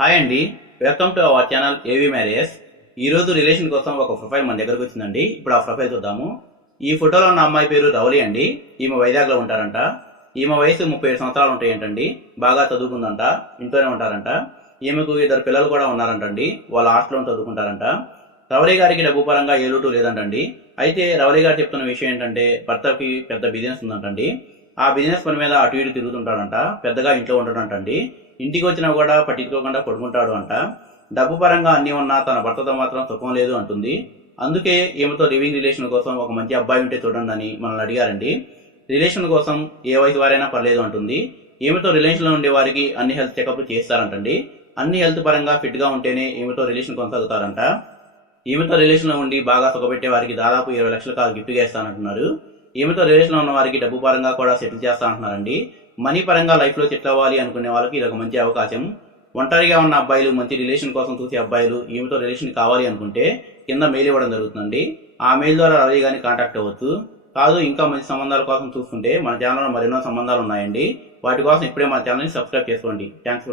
hi అండి welcome to our channel ఏవి marriage ఈరోజు రిలేషన్ కోసం ఒక ప్రొఫైల్ మన దగ్గరకు వచ్చిందండి ఇప్పుడు ఆ ప్రొఫైల్ చూద్దాము ఈ ఫోటోలో ఉన్న అమ్మాయి పేరు రౌలి అండి ఈమె వైజాగ్లో ఉంటారంట ఈమె వయసు ముప్పై ఏడు సంవత్సరాలు ఉంటాయంటండి బాగా చదువుకుందంట ఇంట్లోనే ఉంటారంట ఈమెకు ఇద్దరు పిల్లలు కూడా ఉన్నారంటండి వాళ్ళ హాస్టల్లో చదువుకుంటారంట రౌలి గారికి డబ్బు పరంగా ఏ లోటు లేదంటండి అయితే రౌలి గారు చెప్తున్న విషయం ఏంటంటే భర్తకి పెద్ద బిజినెస్ ఉందంటండి ఆ బిజినెస్ పని మీద అటు ఇటు తిరుగుతుంటాడంట పెద్దగా ఇంట్లో ఉంటాడంట అండి ఇంటికి వచ్చినా కూడా పట్టించుకోకుండా పడుకుంటాడు అంట డబ్బు పరంగా అన్నీ ఉన్నా తన భర్తతో మాత్రం సుఖం లేదు అంటుంది అందుకే ఏమితో లివింగ్ రిలేషన్ కోసం ఒక మంచి అబ్బాయి ఉంటే చూడండి అని మనల్ని అడిగారండి రిలేషన్ కోసం ఏ వయసు వారైనా పర్లేదు అంటుంది ఏమితో రిలేషన్లో ఉండే వారికి అన్ని హెల్త్ చెకప్లు చేస్తారంటండి అన్ని హెల్త్ పరంగా ఫిట్గా ఉంటేనే ఏమిటో రిలేషన్ కొనసాగుతారంట ఈమెతో రిలేషన్లో ఉండి బాగా సుఖపెట్టే వారికి దాదాపు ఇరవై లక్షలు కాదు గిఫ్ట్గా ఇస్తానంటున్నారు ఈమెతో రిలేషన్లో ఉన్న వారికి డబ్బు పరంగా కూడా సెటిల్ చేస్తా అంటున్నారండి మనీ పరంగా లైఫ్లో సెటిల్ అవ్వాలి అనుకునే వాళ్ళకి ఇది ఒక మంచి అవకాశం ఒంటరిగా ఉన్న అబ్బాయిలు మంచి రిలేషన్ కోసం చూసే అబ్బాయిలు ఈమెతో రిలేషన్ కావాలి అనుకుంటే కింద మెయిల్ ఇవ్వడం జరుగుతుందండి ఆ మెయిల్ ద్వారా రవి గారిని కాంటాక్ట్ అవ్వచ్చు కాదు ఇంకా మంచి సంబంధాల కోసం చూస్తుంటే మన ఛానల్లో మరెన్నో సంబంధాలు ఉన్నాయండి వాటి కోసం ఇప్పుడే మా ఛానల్ని సబ్స్క్రైబ్ చేసుకోండి థ్యాంక్స్